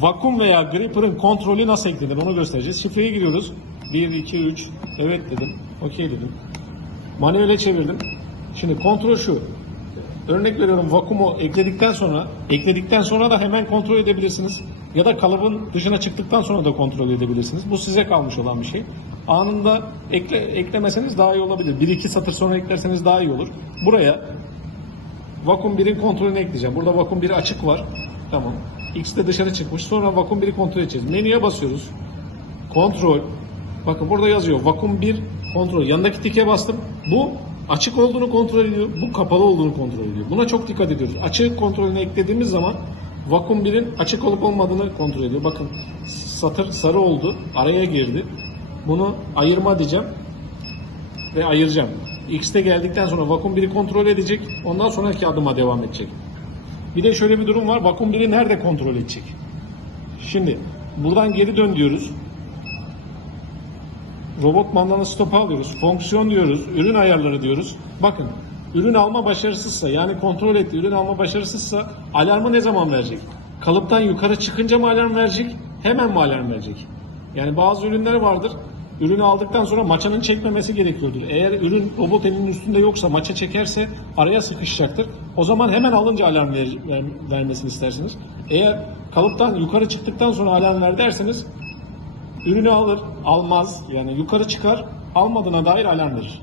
vakum veya gripper'ın kontrolü nasıl eklenir onu göstereceğiz. Şifreye giriyoruz. 1, 2, 3. Evet dedim. Okey dedim. Manuele çevirdim. Şimdi kontrol şu. Örnek veriyorum vakumu ekledikten sonra ekledikten sonra da hemen kontrol edebilirsiniz. Ya da kalıbın dışına çıktıktan sonra da kontrol edebilirsiniz. Bu size kalmış olan bir şey. Anında ekle, eklemeseniz daha iyi olabilir. Bir iki satır sonra eklerseniz daha iyi olur. Buraya vakum 1'in kontrolünü ekleyeceğim. Burada vakum 1 açık var. Tamam. X de dışarı çıkmış. Sonra vakum 1'i kontrol edeceğiz. Menüye basıyoruz. Kontrol. Bakın burada yazıyor. Vakum 1 kontrol. Yanındaki tike bastım. Bu açık olduğunu kontrol ediyor. Bu kapalı olduğunu kontrol ediyor. Buna çok dikkat ediyoruz. Açık kontrolünü eklediğimiz zaman vakum 1'in açık olup olmadığını kontrol ediyor. Bakın satır sarı oldu. Araya girdi. Bunu ayırma diyeceğim ve ayıracağım. X'te geldikten sonra vakum 1'i kontrol edecek. Ondan sonraki adıma devam edecek. Bir de şöyle bir durum var. Vakum 1'i nerede kontrol edecek? Şimdi buradan geri dön diyoruz. Robot mandalını stopa alıyoruz. Fonksiyon diyoruz. Ürün ayarları diyoruz. Bakın ürün alma başarısızsa yani kontrol etti ürün alma başarısızsa alarmı ne zaman verecek? Kalıptan yukarı çıkınca mı alarm verecek? Hemen mi alarm verecek? Yani bazı ürünler vardır. Ürünü aldıktan sonra maçanın çekmemesi gerekiyordur. Eğer ürün robot elinin üstünde yoksa maça çekerse araya sıkışacaktır. O zaman hemen alınca alarm ver- ver- vermesini istersiniz. Eğer kalıptan yukarı çıktıktan sonra alarm ver derseniz ürünü alır, almaz yani yukarı çıkar, almadığına dair alarm verir.